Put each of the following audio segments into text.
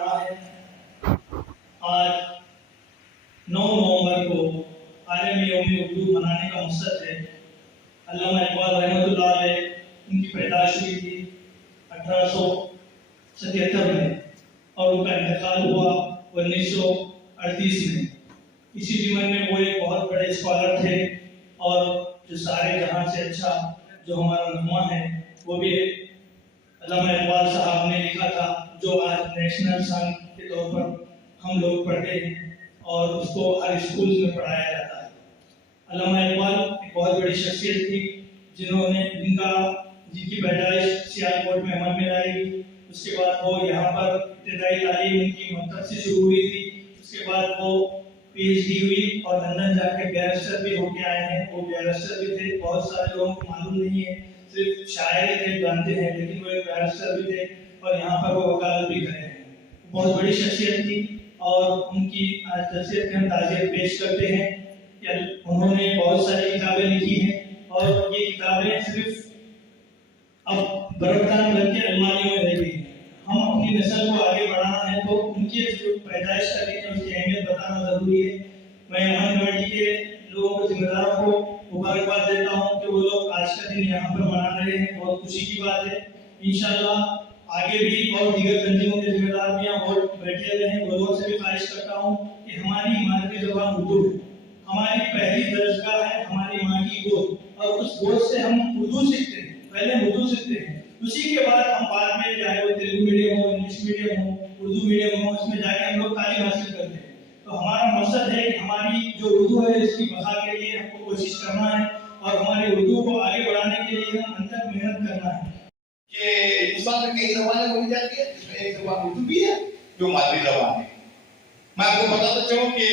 رہا ہے۔ آج 9 نومبر کو عالمی یوم اردو منانے کا مقصد ہے۔ علامہ اقبال رحمۃ اللہ علیہ ان کی پیدائش ہوئی تھی 1877 میں اور ان کا انتقال ہوا 1938 میں۔ اسی زمن میں وہ ایک بہت بڑے اسکالر تھے اور جو سارے جہاں سے اچھا جو ہمارا نغمہ ہے وہ بھی علامہ اقبال صاحب نے لکھا تھا، جو آج نیشنل سانگ کے طور پر ہم لوگ پڑھتے ہیں اور اس کو ہر اسکول میں پڑھایا جاتا ہے۔ علامہ اقبال ایک بہت بڑی شخصیت تھی جن کی پیدائش سیالکوٹ میں امن میں لائی۔ اس کے بعد وہ یہاں پر ابتدائی تعلیم ان کی مکتب سے شروع ہوئی تھی۔ اس کے بعد وہ PhD ہوئی اور لندن جا کے بیرسٹر بھی ہو کے آئے ہیں۔ وہ بیرسٹر بھی تھے، بہت سارے لوگوں کو معلوم نہیں ہے، صرف شاعر ہی تھے جانتے ہیں، لیکن وہ ایک بیرسٹر بھی تھے اور یہاں پر وہ وکالت بھی کرے ہیں۔ بہت بڑی شخصیت تھی اور ان کی آج شخصیت میں ہم تعزیت پیش کرتے ہیں کہ انہوں نے بہت ساری کتابیں لکھی ہیں اور یہ کتابیں صرف اب برقرار بن کے الماری میں رہ گئی ہیں۔ ہم اپنی نسل کو آگے بڑھانا ہے تو ان کی جو پیدائش کا دن ہے اس کی اہمیت بتانا ضروری ہے۔ میں امن کمیٹی کے لوگوں کو، ذمہ داروں کو مبارکباد دیتا ہوں کہ وہ لوگ آج کا دن یہاں پر منا رہے ہیں، بہت خوشی کی بات ہے۔ انشاءاللہ آگے بھی اور دیگر تنظیموں کے ذمہ دار بھی اور بیٹھے ہوئے ہیں، وہ لوگوں سے بھی خواہش کرتا ہوں کہ ہماری مادری زبان اردو ہے، ہماری پہلی درسگاہ ہے ہماری ماں کی گود، اور اس گود سے ہم اردو سیکھتے ہیں، پہلے اردو سیکھتے ہیں، اسی کے بعد ہم بعد میں چاہے وہ تیلگو میڈیم ہو، انگلش میڈیم ہو، اردو میڈیم ہو، اس میں جا کے ہم لوگ تعلیم حاصل کرتے ہیں۔ تو ہمارا مقصد ہے کہ ہماری جو اردو ہے اس کی بقا کے لیے ہم کو کوشش کرنا ہے اور ہماری اردو کو آگے بڑھانے کے لیے ہم انتھک محنت کرنا ہے۔ کہ ہندوستان میں کئی زبانیں بولی جاتی ہے، جس میں ایک زبان اردو بھی ہے جو مادری زبان ہے۔ میں آپ کو بتاتا چاہوں کہ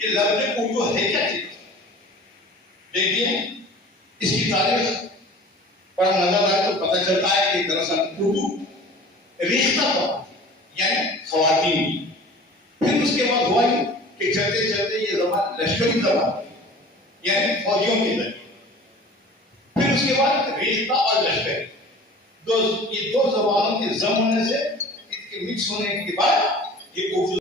لفظ اردو ہے کیا چیز؟ دیکھیے اس کی تاریخ پر نظر آئے تو پتہ چلتا ہے کہ دراصل اردو ریختہ زبان یعنی خواتین کی۔ پھر اس کے بعد ہوا یہ کہ چلتے چلتے یہ زبان لشکری زبان یعنی فوجیوں کی ذریعے، پھر اس کے بعد ریختہ اور لشکری یہ دو زبانوں کے ضم ہونے سے، اس کے مکس ہونے کے بعد یہ اردو